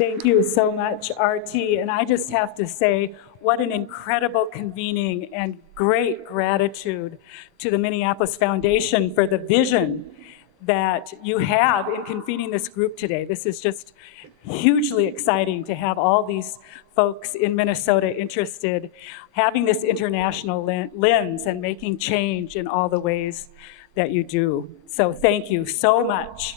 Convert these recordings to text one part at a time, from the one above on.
Thank you so much, RT. And I just have to say, what an incredible convening and great gratitude to the Minneapolis Foundation for the vision that you have in convening this group today. This is just hugely exciting to have all these folks in Minnesota interested, having this international lens and making change in all the ways that you do. So thank you so much.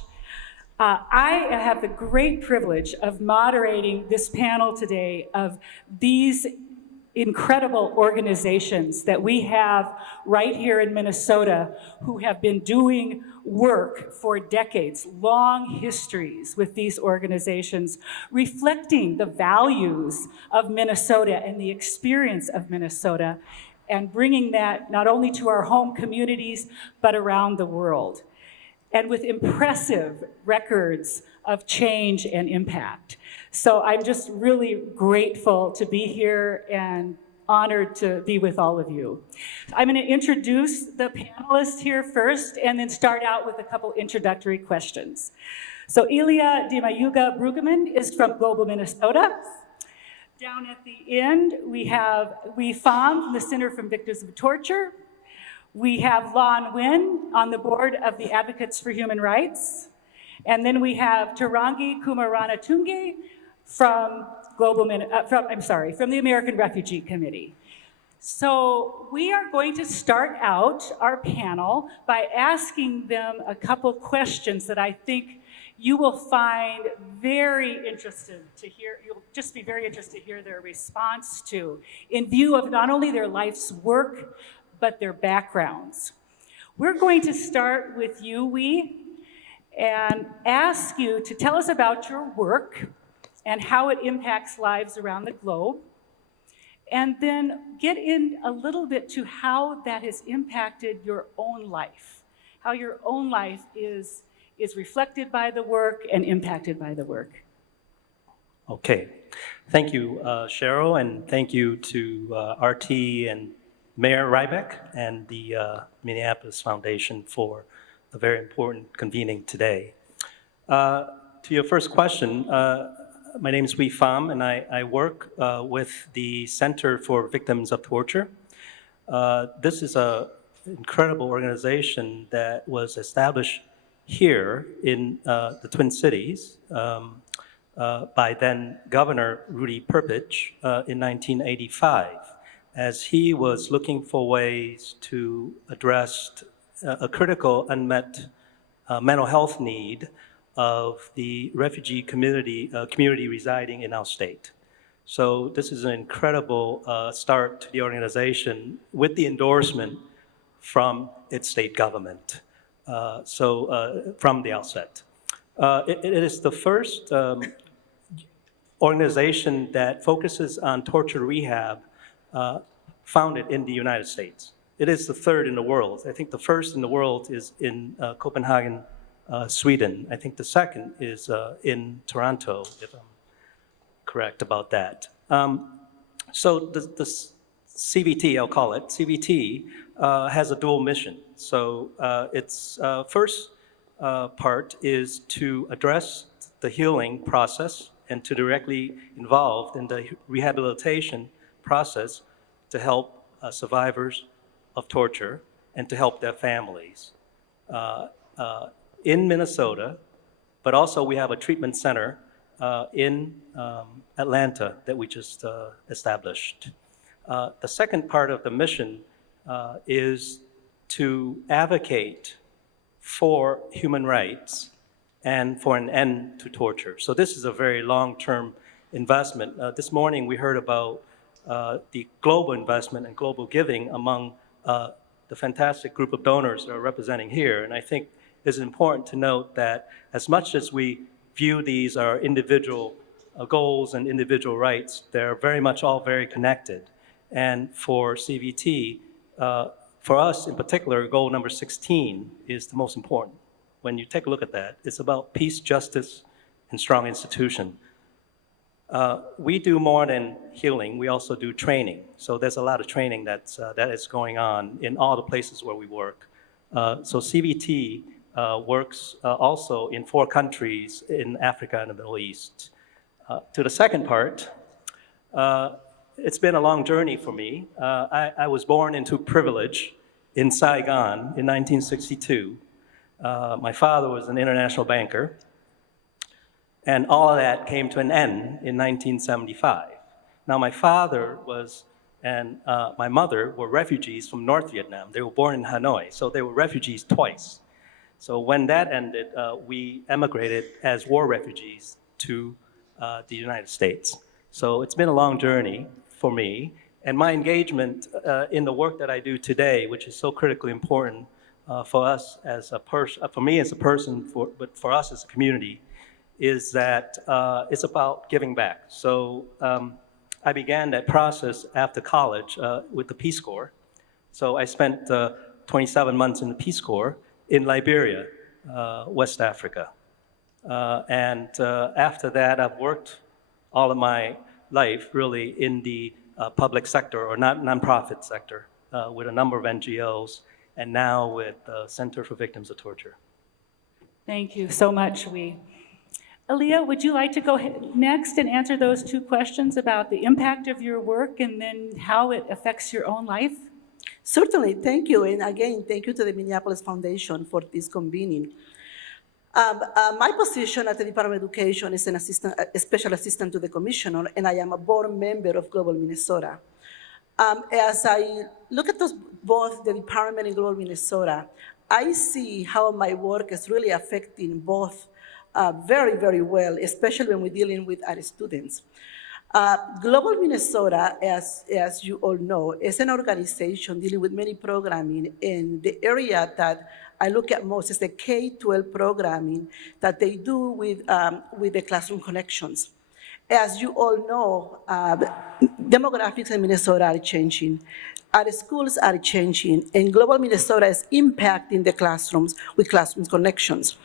I have the great privilege of moderating this panel today of these incredible organizations that we have right here in Minnesota who have been doing work for decades, long histories with these organizations, reflecting the values of Minnesota and the experience of Minnesota, and bringing that not only to our home communities, but around the world, and with impressive records of change and impact. So I'm just really grateful to be here and honored to be with all of you. I'm going to introduce the panelists here first and then start out with a couple introductory questions. So Elia Dimayuga-Bruggeman is from Global Minnesota. Down at the end, we have Huy Pham from the Center for Victims of Torture. We have Huynh on the board of the Advocates for Human Rights. And then we have Tharangi Cumaranatunge from from the American Refugee Committee. So we are going to start out our panel by asking them a couple questions that I think you will find very interested to hear. You'll just be very interested to hear their response to, in view of not only their life's work, but their backgrounds. We're going to start with you, Huy, and ask you to tell us about your work and how it impacts lives around the globe, and then get in a little bit to how that has impacted your own life, how your own life is reflected by the work and impacted by the work. Okay, thank you, Cheryl, and thank you to RT and Mayor Rybeck and the Minneapolis Foundation for a very important convening today. To your first question, my name is Huy Pham, and I work with the Center for Victims of Torture. This is an incredible organization that was established here in the Twin Cities by then Governor Rudy Perpich in 1985, as he was looking for ways to address a critical unmet mental health need of the refugee community residing in our state. So this is an incredible start to the organization with the endorsement from its state government. From the outset. It is the first organization that focuses on torture rehab founded in the United States. It is the third in the world. I think the first in the world is in Copenhagen, Sweden. I think the second is in Toronto, if I'm correct about that. So the CVT, I'll call it, CVT has a dual mission. So its first part is to address the healing process and to directly involve in the rehabilitation process to help survivors of torture and to help their families. In Minnesota, but also we have a treatment center in Atlanta that we just established. The second part of the mission is to advocate for human rights and for an end to torture. So this is a very long-term investment. This morning we heard about the global investment and global giving among the fantastic group of donors that are representing here. And I think it's important to note that as much as we view these are individual goals and individual rights, they're very much all very connected. And for CVT, for us in particular, goal number 16 is the most important. When you take a look at that, it's about peace, justice, and strong institution. We do more than healing, we also do training. So there's a lot of training that is going on in all the places where we work. So CVT works also in 4 countries in Africa and the Middle East. To the second part, it's been a long journey for me. I was born into privilege in Saigon in 1962. My father was an international banker, and all of that came to an end in 1975. Now, my father and my mother were refugees from North Vietnam. They were born in Hanoi, so they were refugees twice. So when that ended, we emigrated as war refugees to the United States. So it's been a long journey for me, and my engagement in the work that I do today, which is so critically important for us as a person, for me as a person, but for us as a community, is that it's about giving back. So I began that process after college with the Peace Corps. So I spent 27 months in the Peace Corps in Liberia, West Africa. And after that, I've worked all of my life really in the public sector or nonprofit sector with a number of NGOs, and now with the Center for Victims of Torture. Thank you so much, Huy. Elia, would you like to go next and answer those two questions about the impact of your work and then how it affects your own life? Certainly, thank you. And again, thank you to the Minneapolis Foundation for this convening. My position at the Department of Education is a special assistant to the commissioner, and I am a board member of Global Minnesota. As I look at both the department and Global Minnesota, I see how my work is really affecting both very, very well, especially when we're dealing with our students. Global Minnesota, as you all know, is an organization dealing with many programming, and the area that I look at most is the K-12 programming that they do with the classroom connections. As you all know, demographics in Minnesota are changing. Our schools are changing, and Global Minnesota is impacting the classrooms with classroom connections.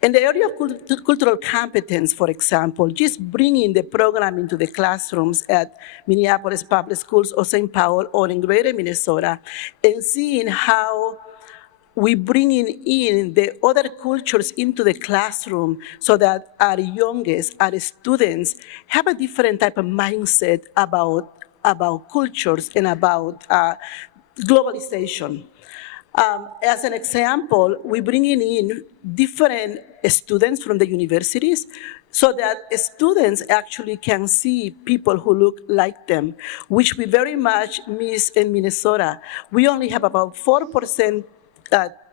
In the area of cultural competence, for example, just bringing the program into the classrooms at Minneapolis Public Schools or St. Paul or in Greater Minnesota, and seeing how we're bringing in the other cultures into the classroom so that our youngest, our students, have a different type of mindset about cultures and about globalization. As an example, we're bringing in different students from the universities so that students actually can see people who look like them, which we very much miss in Minnesota. We only have about 4%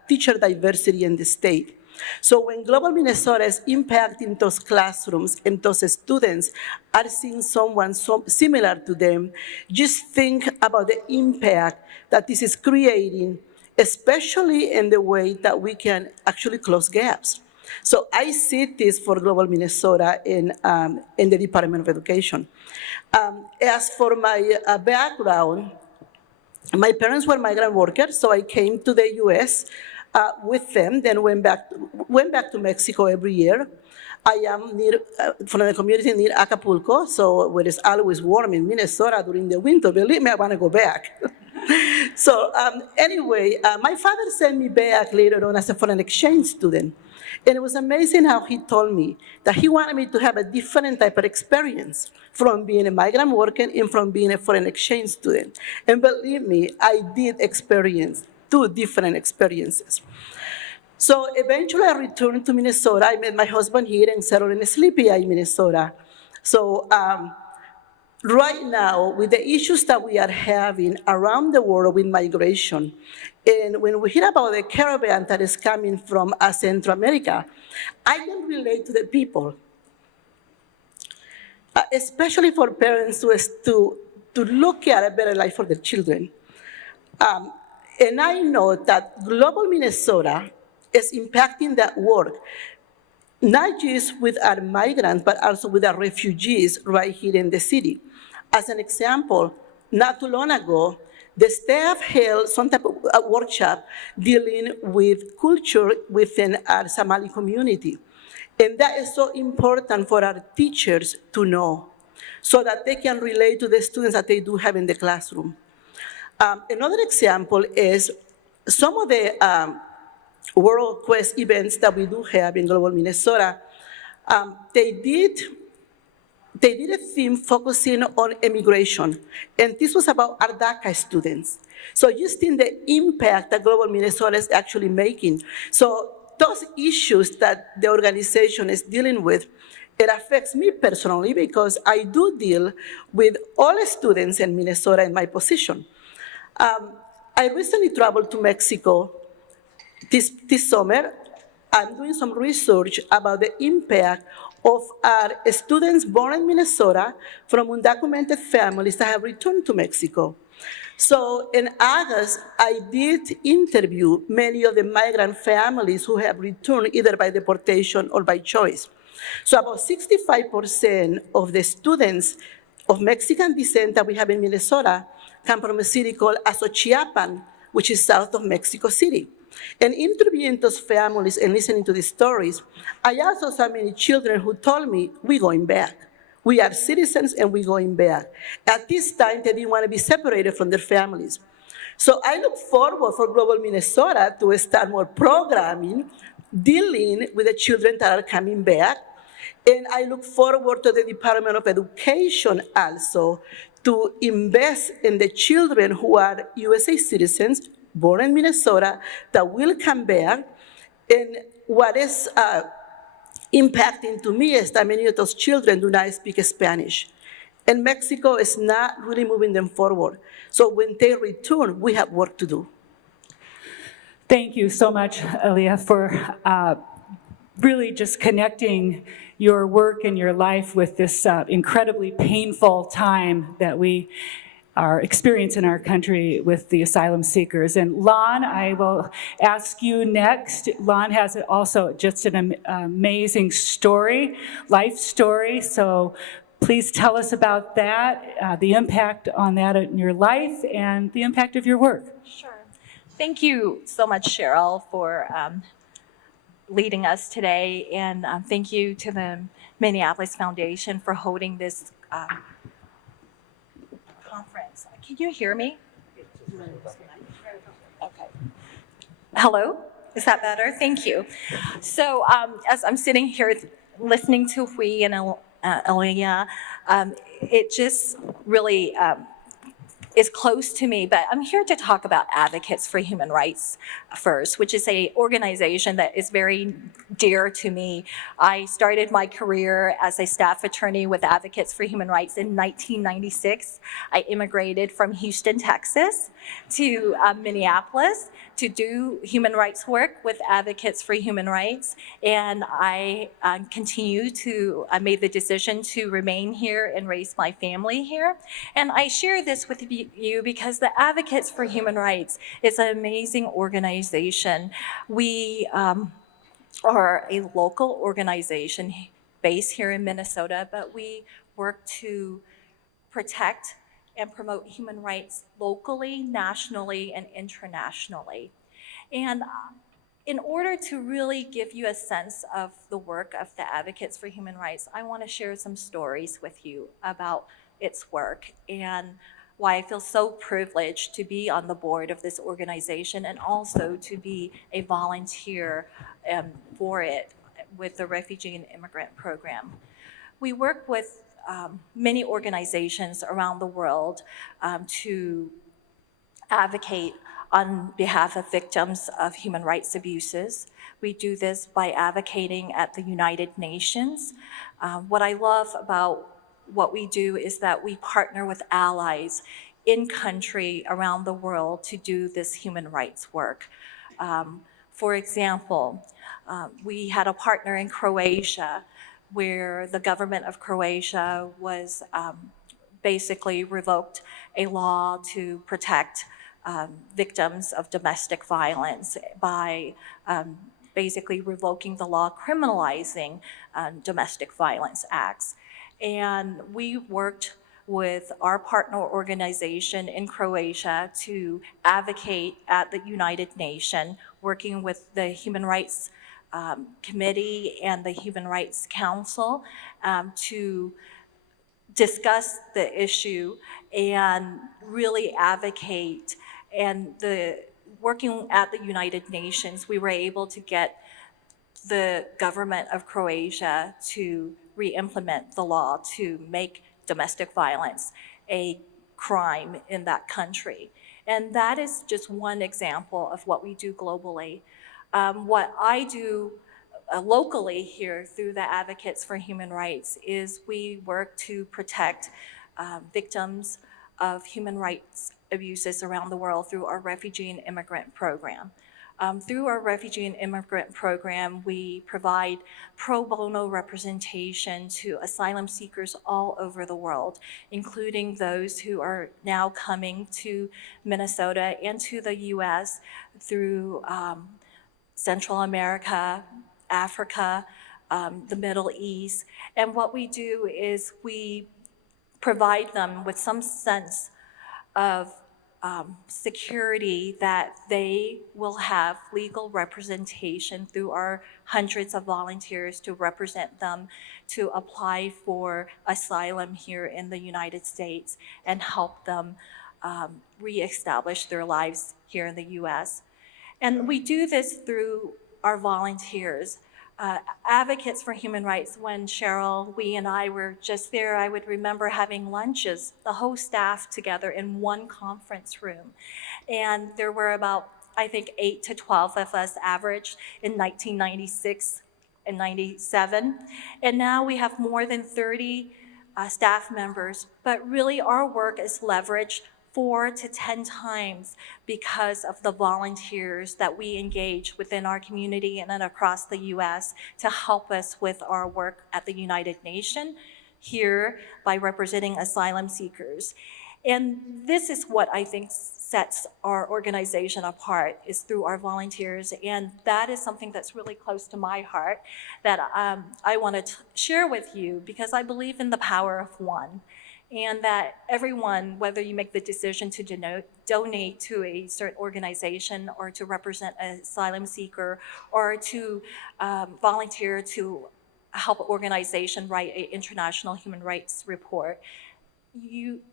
teacher diversity in the state. So when Global Minnesota is impacting those classrooms and those students are seeing someone similar to them, just think about the impact that this is creating, especially in the way that we can actually close gaps. So I see this for Global Minnesota in the Department of Education. As for my background, my parents were migrant workers, so I came to the U.S. With them, then went back to Mexico every year. I am from the community near Acapulco, so where it's always warm in Minnesota during the winter. Believe me, I want to go back. So anyway, my father sent me back later on as a foreign exchange student. And it was amazing how he told me that he wanted me to have a different type of experience from being a migrant worker and from being a foreign exchange student. And believe me, I did experience two different experiences. So eventually I returned to Minnesota. I met my husband here and settled in Sleepy Eye, Minnesota. So right now, with the issues that we are having around the world with migration, and when we hear about the caravan that is coming from Central America, I can relate to the people, especially for parents to look at a better life for their children. And I know that Global Minnesota is impacting that work, not just with our migrants, but also with our refugees right here in the city. As an example, not too long ago, the staff held some type of workshop dealing with culture within our Somali community. And that is so important for our teachers to know so that they can relate to the students that they do have in the classroom. Another example is some of the World Quest events that we do have in Global Minnesota. They did they did a theme focusing on immigration, and this was about our DACA students. So just in the impact that Global Minnesota is actually making. So those issues that the organization is dealing with, it affects me personally because I do deal with all students in Minnesota in my position. I recently traveled to Mexico this summer. I'm doing some research about the impact of our students born in Minnesota from undocumented families that have returned to Mexico. So in August, I did interview many of the migrant families who have returned either by deportation or by choice. So about 65% of the students of Mexican descent that we have in Minnesota come from a city called Azochiapan, which is south of Mexico City. And interviewing those families and listening to the stories, I also saw many children who told me, we're going back. We are citizens and we're going back. At this time, they didn't want to be separated from their families. So I look forward for Global Minnesota to start more programming dealing with the children that are coming back. And I look forward to the Department of Education also to invest in the children who are USA citizens, born in Minnesota, that will come back. And what is impacting to me is that many of those children do not speak Spanish. And Mexico is not really moving them forward. So when they return, we have work to do. Thank you so much, Elia, for really just connecting your work and your life with this incredibly painful time that we are experiencing in our country with the asylum seekers. And Lon, I will ask you next. Lon has also just an amazing story, life story. So please tell us about that, the impact on that in your life and the impact of your work. Sure. Thank you so much, Cheryl, for leading us today. And thank you to the Minneapolis Foundation for holding this conference. Can you hear me? Okay. Hello? Is that better? Thank you. So as I'm sitting here listening to Huy and Elia, it just really is close to me, but I'm here to talk about Advocates for Human Rights first, which is an organization that is very dear to me. I started my career as a staff attorney with Advocates for Human Rights in 1996. I immigrated from Houston, Texas to Minneapolis to do human rights work with Advocates for Human Rights, and I I made the decision to remain here and raise my family here. And I share this with you because the Advocates for Human Rights is an amazing organization. We are a local organization based here in Minnesota, but we work to protect and promote human rights locally, nationally, and internationally. And in order to really give you a sense of the work of the Advocates for Human Rights, I want to share some stories with you about its work and why I feel so privileged to be on the board of this organization and also to be a volunteer for it with the Refugee and Immigrant Program. We work with many organizations around the world to advocate on behalf of victims of human rights abuses. We do this by advocating at the United Nations. What I love about what we do is that we partner with allies in country around the world to do this human rights work. For example, we had a partner in Croatia where the government of Croatia was basically revoked a law to protect victims of domestic violence by basically revoking the law criminalizing domestic violence acts. And we worked with our partner organization in Croatia to advocate at the United Nations, working with the Human Rights Committee and the Human Rights Council to discuss the issue and really advocate. And working at the United Nations, we were able to get the government of Croatia to re-implement the law to make domestic violence a crime in that country. And that is just one example of what we do globally. What I do locally here through the Advocates for Human Rights is we work to protect victims of human rights abuses around the world through our refugee and immigrant program. Through our refugee and immigrant program, we provide pro bono representation to asylum seekers all over the world, including those who are now coming to Minnesota and to the US through Central America, Africa, the Middle East. And what we do is we provide them with some sense of security that they will have legal representation through our hundreds of volunteers to represent them to apply for asylum here in the United States and help them reestablish their lives here in the US. And we do this through our volunteers. Advocates for Human Rights, when Cheryl, we and I were just there, I would remember having lunches, the whole staff together in one conference room. And there were about, I think, 8 to 12 of us average in 1996 and 97. And now we have more than 30 staff members, but really our work is leveraged 4 to 10 times because of the volunteers that we engage within our community and then across the US to help us with our work at the United Nations here by representing asylum seekers. And this is what I think sets our organization apart, is through our volunteers. And that is something that's really close to my heart that I want to share with you, because I believe in the power of one. And that everyone, whether you make the decision to donate to a certain organization or to represent an asylum seeker or to volunteer to help an organization write an international human rights report,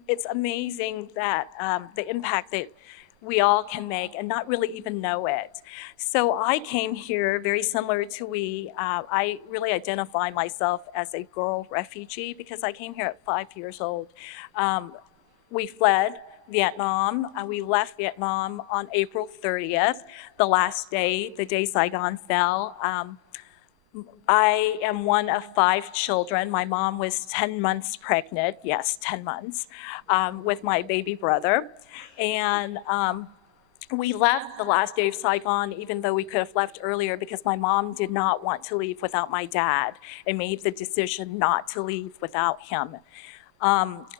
it's amazing that the impact that we all can make and not really even know it. So I came here very similar to I really identify myself as a girl refugee because I came here at 5 years old. We fled Vietnam. We left Vietnam on April 30th, the last day, the day Saigon fell. I am one of 5 children. My mom was 10 months pregnant, yes, 10 months, with my baby brother. And we left the last day of Saigon, even though we could have left earlier, because my mom did not want to leave without my dad and made the decision not to leave without him.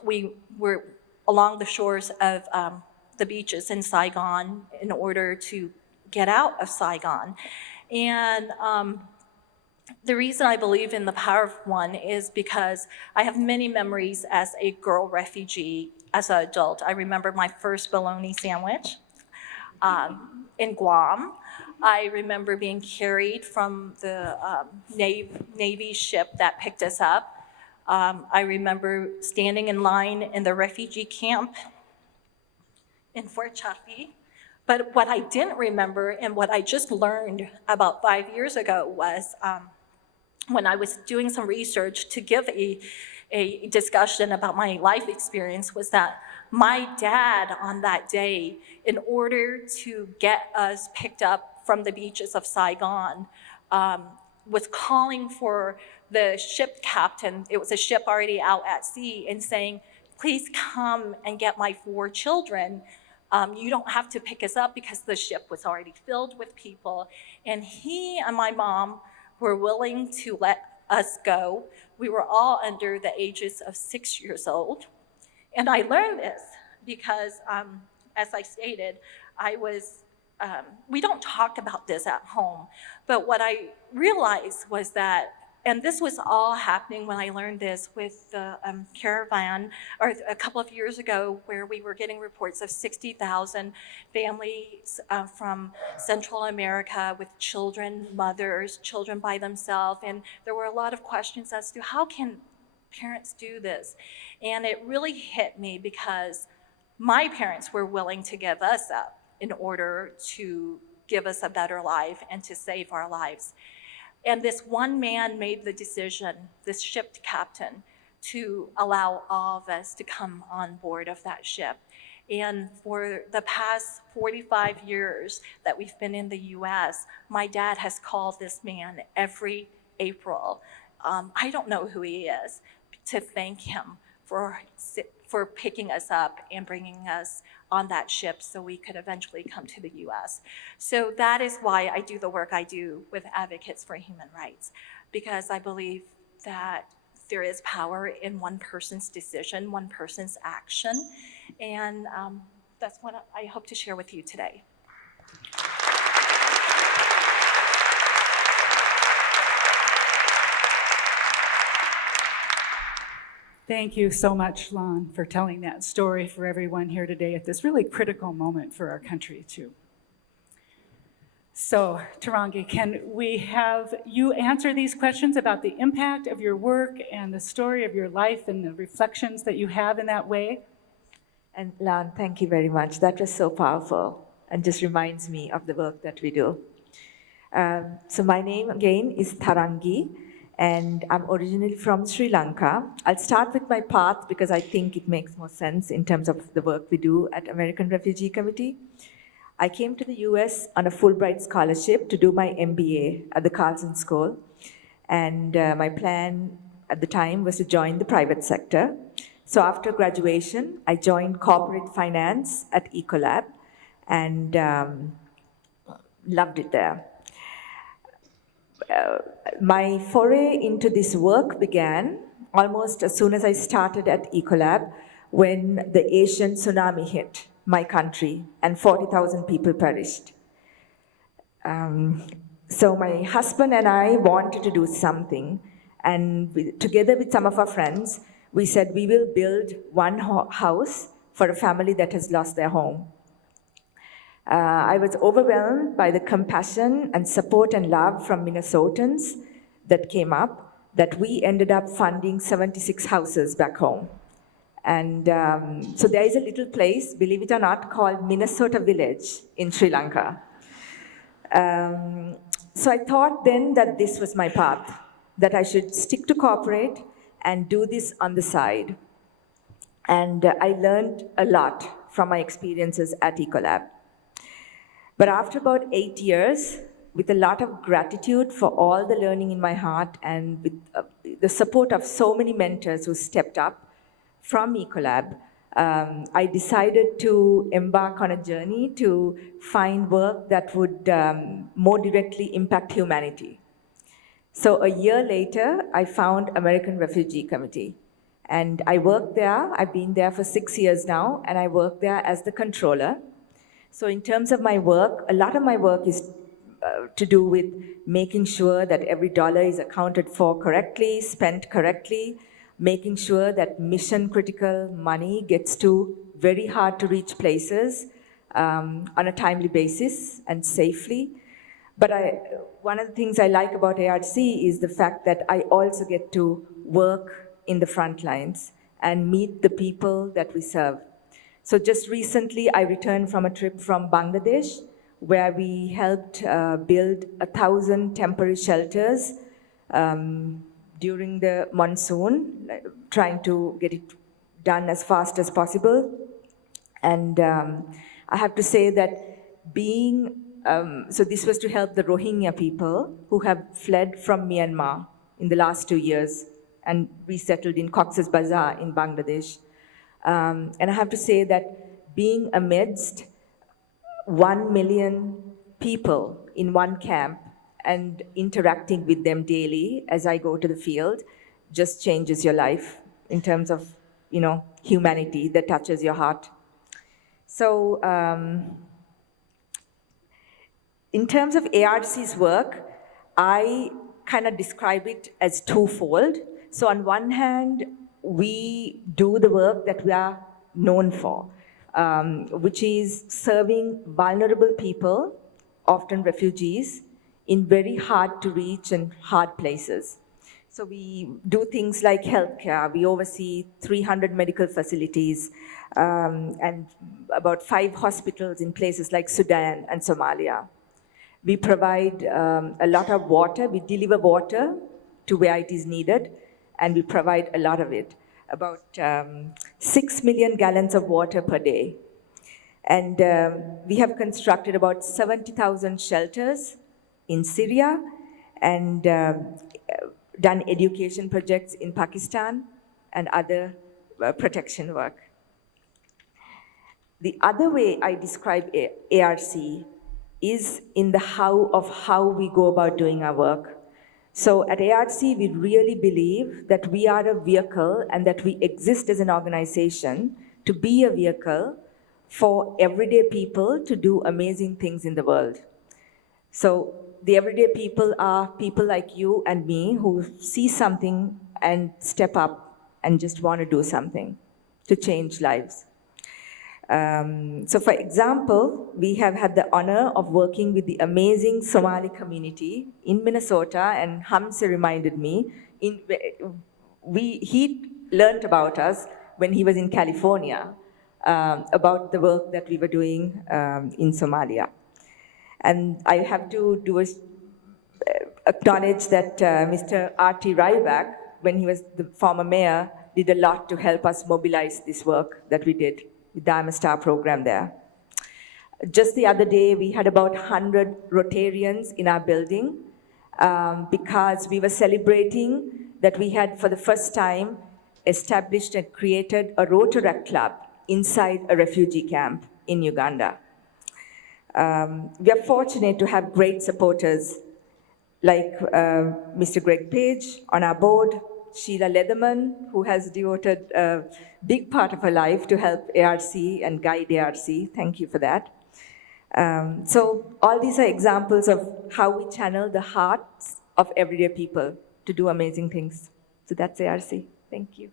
We were along the shores of the beaches in Saigon in order to get out of Saigon. And the reason I believe in the power of one is because I have many memories as a girl refugee as an adult. I remember my first bologna sandwich in Guam. I remember being carried from the Navy ship that picked us up. I remember standing in line in the refugee camp in Fort Chaffee. But what I didn't remember and what I just learned about 5 years ago was when I was doing some research to give a discussion about my life experience, was that my dad on that day, in order to get us picked up from the beaches of Saigon, was calling for the ship captain. It was a ship already out at sea, and saying, please come and get my 4 children. You don't have to pick us up because the ship was already filled with people. And he and my mom were willing to let us go. We were all under the ages of 6 years old. And I learned this because, as I stated, we don't talk about this at home, but what I realized was that, and this was all happening when I learned this with the caravan, or a couple of years ago, where we were getting reports of 60,000 families from Central America with children, mothers, children by themselves, and there were a lot of questions as to how can parents do this? And it really hit me because my parents were willing to give us up in order to give us a better life and to save our lives. And this one man made the decision, this ship captain, to allow all of us to come on board of that ship. And for the past 45 years that we've been in the US, my dad has called this man every April. I don't know who he is, to thank him for picking us up and bringing us on that ship so we could eventually come to the US. So that is why I do the work I do with Advocates for Human Rights, because I believe that there is power in one person's decision, one person's action, and that's what I hope to share with you today. Thank you so much, Lon, for telling that story for everyone here today at this really critical moment for our country, too. So, Tharangi, can we have you answer these questions about the impact of your work and the story of your life and the reflections that you have in that way? And Lon, thank you very much. That was so powerful and just reminds me of the work that we do. So my name again is Tharangi, and I'm originally from Sri Lanka. I'll start with my path because I think it makes more sense in terms of the work we do at American Refugee Committee. I came to the US on a Fulbright scholarship to do my MBA at the Carlson School. And my plan at the time was to join the private sector. So after graduation, I joined corporate finance at Ecolab and loved it there. My foray into this work began almost as soon as I started at Ecolab when the Asian tsunami hit my country and 40,000 people perished. So my husband and I wanted to do something, and together with some of our friends, we said we will build one house for a family that has lost their home. I was overwhelmed by the compassion and support and love from Minnesotans that came up, that we ended up funding 76 houses back home. And so there is a little place, believe it or not, called Minnesota Village in Sri Lanka. So I thought then that this was my path, that I should stick to corporate and do this on the side. And I learned a lot from my experiences at Ecolab. But after about 8 years, with a lot of gratitude for all the learning in my heart and with the support of so many mentors who stepped up from Ecolab, I decided to embark on a journey to find work that would more directly impact humanity. So a year later, I found American Refugee Committee. And I worked there. I've been there for 6 years now, and I work there as the controller. So in terms of my work, a lot of my work is to do with making sure that every dollar is accounted for correctly, spent correctly, making sure that mission-critical money gets to very hard-to-reach places on a timely basis and safely. But one of the things I like about ARC is the fact that I also get to work in the front lines and meet the people that we serve. So just recently, I returned from a trip from Bangladesh, where we helped build 1,000 temporary shelters during the monsoon, trying to get it done as fast as possible. And I have to say that so this was to help the Rohingya people who have fled from Myanmar in the last 2 years and resettled in Cox's Bazar in Bangladesh. And I have to say that being amidst 1 million people in one camp and interacting with them daily as I go to the field just changes your life in terms of, humanity that touches your heart. So in terms of ARC's work, I kind of describe it as twofold. So on one hand, we do the work that we are known for, which is serving vulnerable people, often refugees, in very hard to reach and hard places. So we do things like healthcare. We oversee 300 medical facilities and about 5 hospitals in places like Sudan and Somalia. We provide a lot of water. We deliver water to where it is needed, and we provide a lot of it, about 6 million gallons of water per day. And we have constructed about 70,000 shelters in Syria and done education projects in Pakistan and other protection work. The other way I describe ARC is in the how we go about doing our work. So at ARC, we really believe that we are a vehicle and that we exist as an organization to be a vehicle for everyday people to do amazing things in the world. So the everyday people are people like you and me who see something and step up and just want to do something to change lives. So for example, we have had the honor of working with the amazing Somali community in Minnesota, and Hamza reminded me, he learned about us when he was in California, about the work that we were doing in Somalia. And I have to acknowledge that Mr. R.T. Ryback, when he was the former mayor, did a lot to help us mobilize this work that we did with the I'm a Star program there. Just the other day, we had about 100 Rotarians in our building because we were celebrating that we had, for the first time, established and created a Rotaract club inside a refugee camp in Uganda. We are fortunate to have great supporters like Mr. Greg Page on our board, Sheila Leatherman, who has devoted a big part of her life to help ARC and guide ARC. Thank you for that. So all these are examples of how we channel the hearts of everyday people to do amazing things. So that's ARC. Thank you.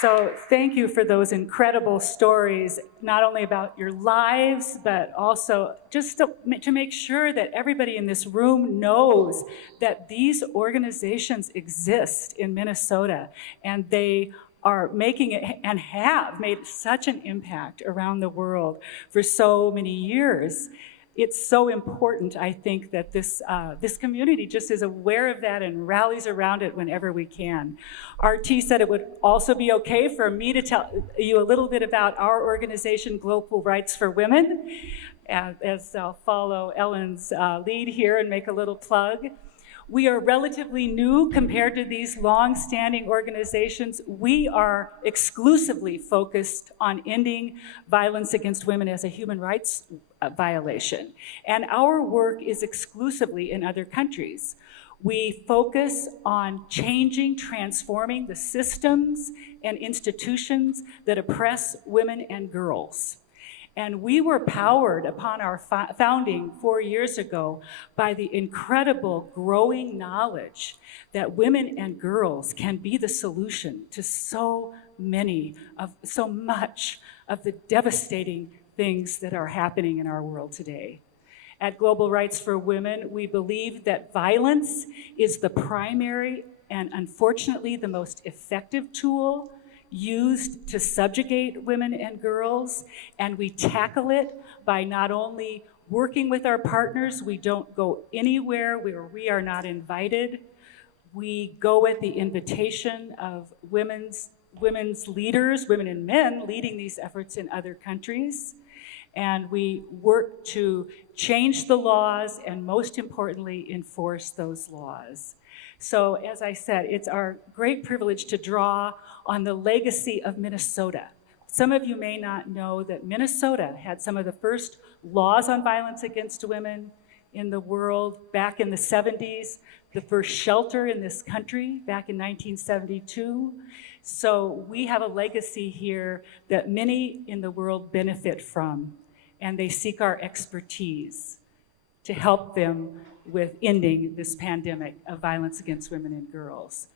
So thank you for those incredible stories, not only about your lives, but also just to make sure that everybody in this room knows that these organizations exist in Minnesota, and they are making it and have made such an impact around the world for so many years. It's so important, I think, that this community just is aware of that and rallies around it whenever we can. RT said it would also be okay for me to tell you a little bit about our organization, Global Rights for Women, as I'll follow Ellen's lead here and make a little plug. We are relatively new compared to these long-standing organizations. We are exclusively focused on ending violence against women as a human rights violation. And our work is exclusively in other countries. We focus on changing, transforming the systems and institutions that oppress women and girls. And we were powered upon our founding 4 years ago by the incredible growing knowledge that women and girls can be the solution to so much of the devastating things that are happening in our world today. At Global Rights for Women, we believe that violence is the primary and unfortunately the most effective tool used to subjugate women and girls, and we tackle it by not only working with our partners. We don't go anywhere where we are not invited. We go at the invitation of women's leaders, women and men leading these efforts in other countries, and we work to change the laws and, most importantly, enforce those laws. So, as I said, it's our great privilege to draw on the legacy of Minnesota. Some of you may not know that Minnesota had some of the first laws on violence against women in the world back in the 70s, the first shelter in this country back in 1972. So we have a legacy here that many in the world benefit from, and they seek our expertise to help them with ending this pandemic of violence against women and girls.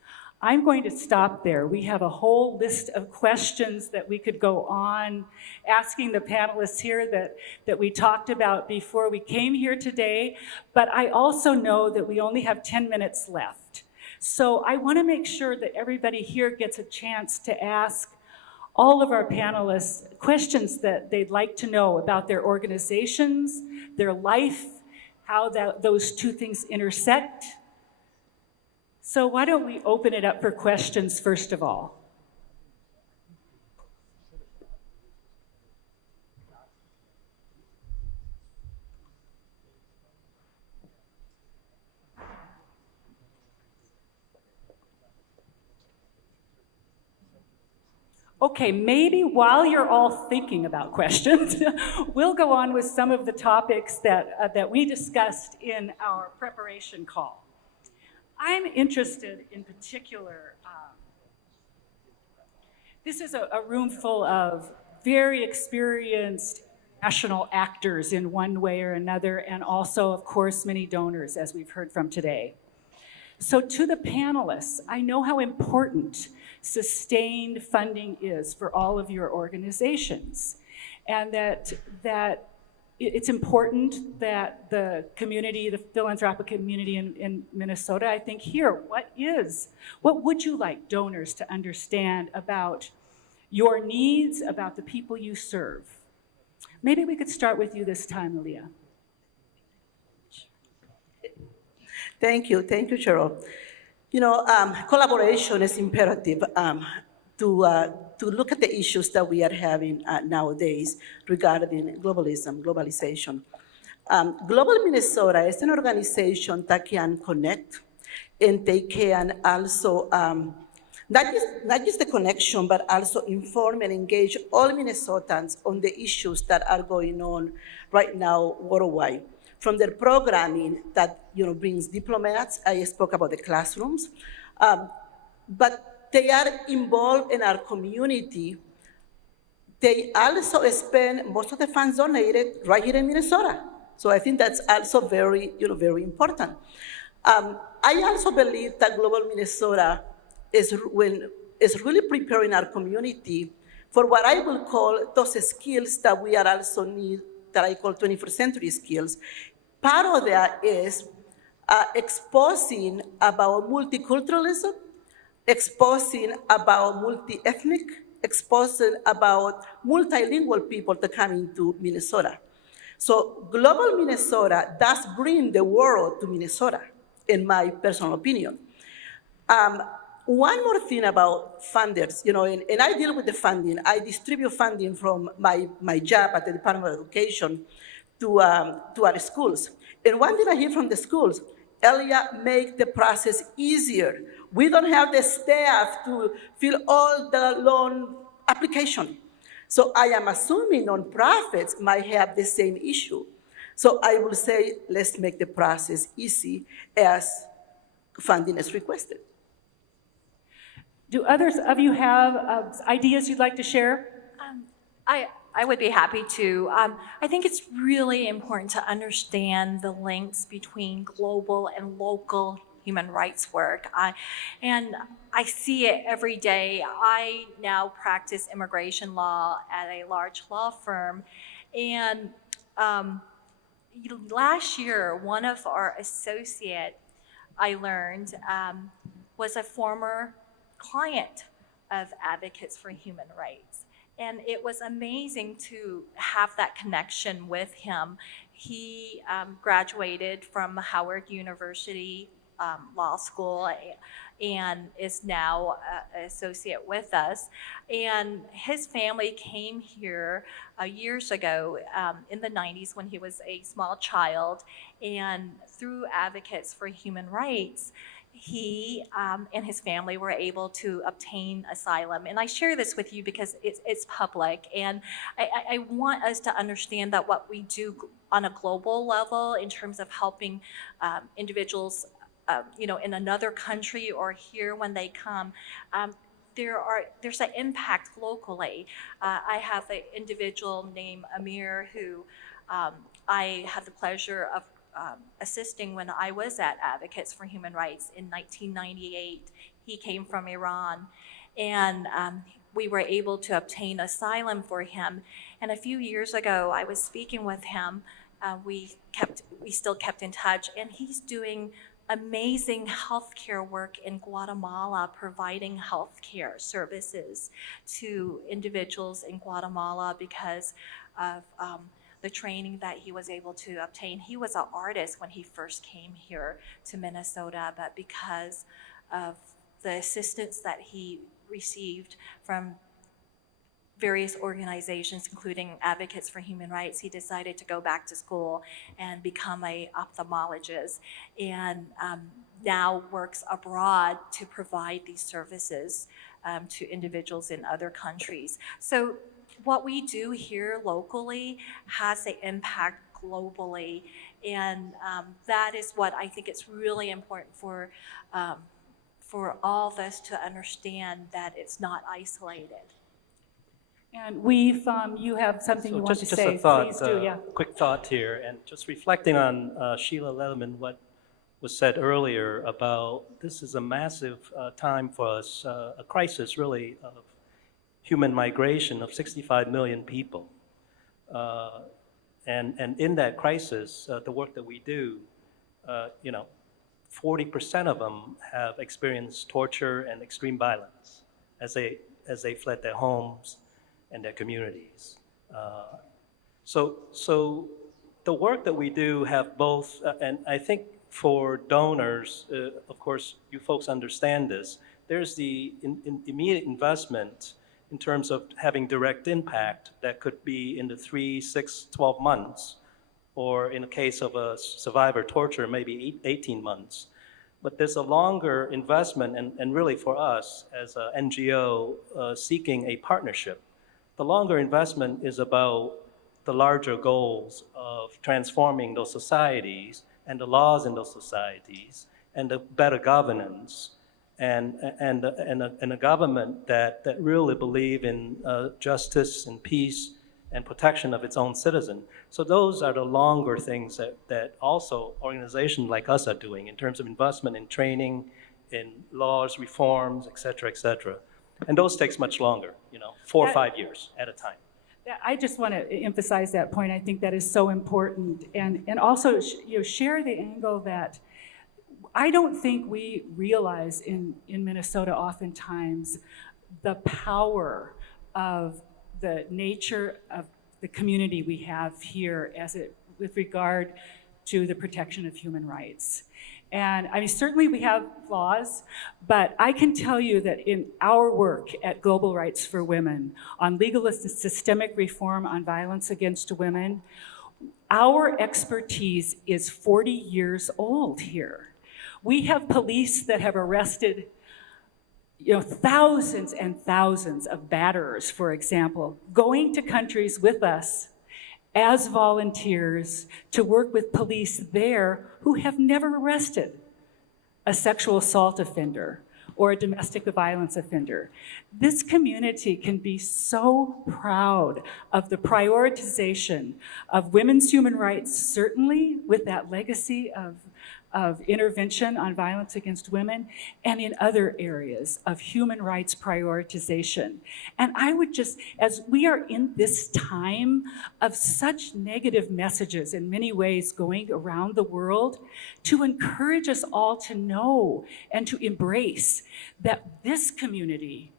I'm going to stop there. We have a whole list of questions that we could go on asking the panelists here that we talked about before we came here today, but I also know that we only have 10 minutes left. So I want to make sure that everybody here gets a chance to ask all of our panelists questions that they'd like to know about their organizations, their life, how those two things intersect. So why don't we open it up for questions first of all? Okay, maybe while you're all thinking about questions, we'll go on with some of the topics that we discussed in our preparation call. I'm interested in particular, this is a room full of very experienced national actors in one way or another, and also, of course, many donors, as we've heard from today. So to the panelists, I know how important sustained funding is for all of your organizations, and that it's important that the community, the philanthropic community in Minnesota, I think here, what would you like donors to understand about your needs, about the people you serve? Maybe we could start with you this time, Elia. Thank you, Cheryl. You know, collaboration is imperative to look at the issues that we are having nowadays regarding globalization. Global Minnesota is an organization that can connect, and they can also, not just the connection, but also inform and engage all Minnesotans on the issues that are going on right now worldwide. From their programming that brings diplomats, I spoke about the classrooms, but they are involved in our community. They also spend most of the funds donated right here in Minnesota. So I think that's also very important. I also believe that Global Minnesota is really preparing our community for what I will call those skills that we are also need, that I call 21st century skills. Part of that is exposing about multiculturalism, exposing about multi-ethnic, exposing about multilingual people that come into Minnesota. So Global Minnesota does bring the world to Minnesota, in my personal opinion. One more thing about funders, and I deal with the funding. I distribute funding from my job at the Department of Education to our schools. And one thing I hear from the schools, Elia, make the process easier. We don't have the staff to fill all the loan application. So I am assuming nonprofits might have the same issue. So I will say, let's make the process easy as funding is requested. Do others of you have ideas you'd like to share? I would be happy to. I think it's really important to understand the links between global and local human rights work. And I see it every day. I now practice immigration law at a large law firm. And last year, one of our associates, I learned, was a former client of Advocates for Human Rights. And it was amazing to have that connection with him. He graduated from Howard University Law School and is now an associate with us. And his family came here years ago in the 90s when he was a small child. And through Advocates for Human Rights, he and his family were able to obtain asylum. And I share this with you because it's public. And I want us to understand that what we do on a global level in terms of helping individuals in another country or here when they come, there's an impact locally. I have an individual named Amir who I had the pleasure of assisting when I was at Advocates for Human Rights in 1998. He came from Iran, and we were able to obtain asylum for him. And a few years ago, I was speaking with him. We still kept in touch, and he's doing amazing healthcare work in Guatemala, providing healthcare services to individuals in Guatemala because of the training that he was able to obtain. He was an artist when he first came here to Minnesota, but because of the assistance that he received from various organizations, including Advocates for Human Rights, he decided to go back to school and become an ophthalmologist, and now works abroad to provide these services to individuals in other countries. So what we do here locally has an impact globally, and that is what I think it's really important for all of us to understand, that it's not isolated. And Huy Pham, you have something you want to say. Just a thought, Please do, yeah. quick thought here, and just reflecting on Sheila Lederman, what was said earlier about this is a massive time for us, a crisis really of human migration of 65 million people. And in that crisis, the work that we do, 40% of them have experienced torture and extreme violence as they fled their homes and their communities. So the work that we do have both, and I think for donors, of course, you folks understand this, there's the immediate investment in terms of having direct impact that could be in the 3, 6, 12 months, or in the case of a survivor torture, maybe 18 months. But there's a longer investment, and really for us as an NGO seeking a partnership, the longer investment is about the larger goals of transforming those societies and the laws in those societies and the better governance and a government that really believe in justice and peace and protection of its own citizen. So those are the longer things that also organizations like us are doing in terms of investment in training, in laws, reforms, et cetera, and those takes much longer, 4 or 5 years at a time. I just want to emphasize that point. I think that is so important, and also share the angle that I don't think we realize in Minnesota oftentimes the power of the nature of the community we have here with regard to the protection of human rights. And I mean, certainly we have flaws, but I can tell you that in our work at Global Rights for Women, on legal and systemic reform on violence against women, our expertise is 40 years old here. We have police that have arrested thousands and thousands of batterers, for example, going to countries with us as volunteers to work with police there who have never arrested a sexual assault offender or a domestic violence offender. This community can be so proud of the prioritization of women's human rights, certainly with that legacy of intervention on violence against women, and in other areas of human rights prioritization. And I would just, as we are in this time of such negative messages in many ways going around the world, to encourage us all to know and to embrace that this community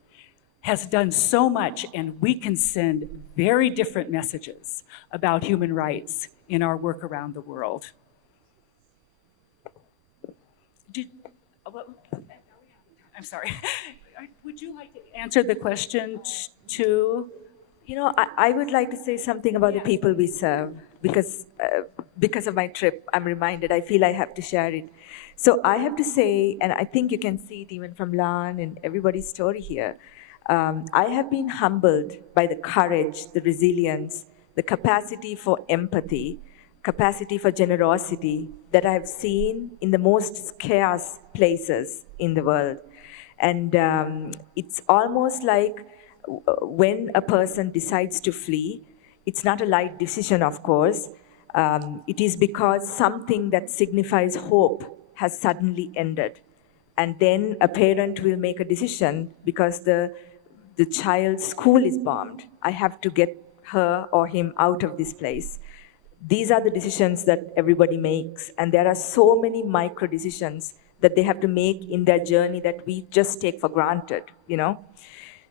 has done so much, and we can send very different messages about human rights in our work around the world. I'm sorry. Would you like to answer the question too? I would like to say something about the people we serve, because of my trip, I'm reminded, I feel I have to share it. So I have to say, and I think you can see it even from Lan and everybody's story here, I have been humbled by the courage, the resilience, the capacity for empathy, capacity for generosity that I have seen in the most scarce places in the world. And it's almost like when a person decides to flee, it's not a light decision, of course. It is because something that signifies hope has suddenly ended. And then a parent will make a decision because the child's school is bombed. I have to get her or him out of this place. these are the decisions that everybody makes, and there are so many micro decisions that they have to make in their journey that we just take for granted, you know.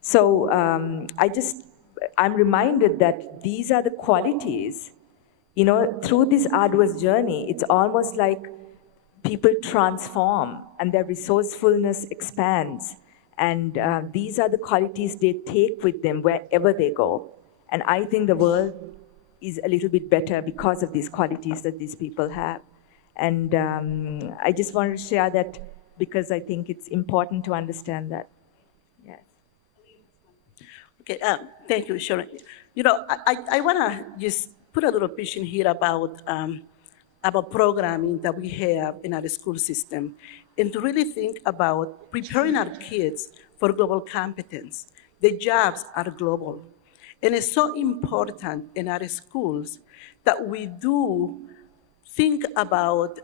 So I'm reminded that these are the qualities, you know, through this arduous journey, it's almost like people transform and their resourcefulness expands. And these are the qualities they take with them wherever they go. And I think the world is a little bit better because of these qualities that these people have. And I just wanted to share that because I think it's important to understand that. Yes. Okay, thank you, Sharon. You know, I want to just put a little pitch in here about programming that we have in our school system, and to really think about preparing our kids for global competence. The jobs are global. And it's so important in our schools that we do think about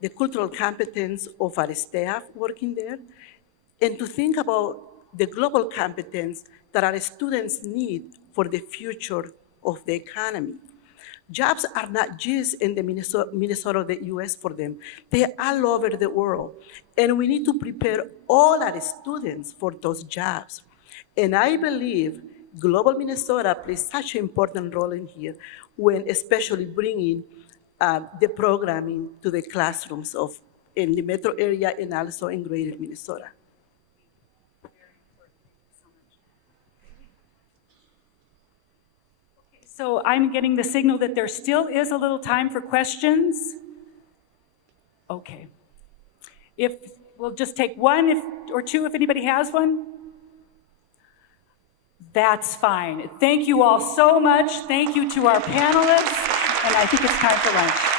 the cultural competence of our staff working there, and to think about the global competence that our students need for the future of the economy. Jobs are not just in the Minnesota, the US for them. They're all over the world. And we need to prepare all our students for those jobs. And I believe Global Minnesota plays such an important role in here, when especially bringing the programming to the classrooms in the metro area and also in greater Minnesota. So I'm getting the signal that there still is a little time for questions. Okay. We'll just take one or two if anybody has one. That's fine. Thank you all so much. Thank you to our panelists, and I think it's time for lunch.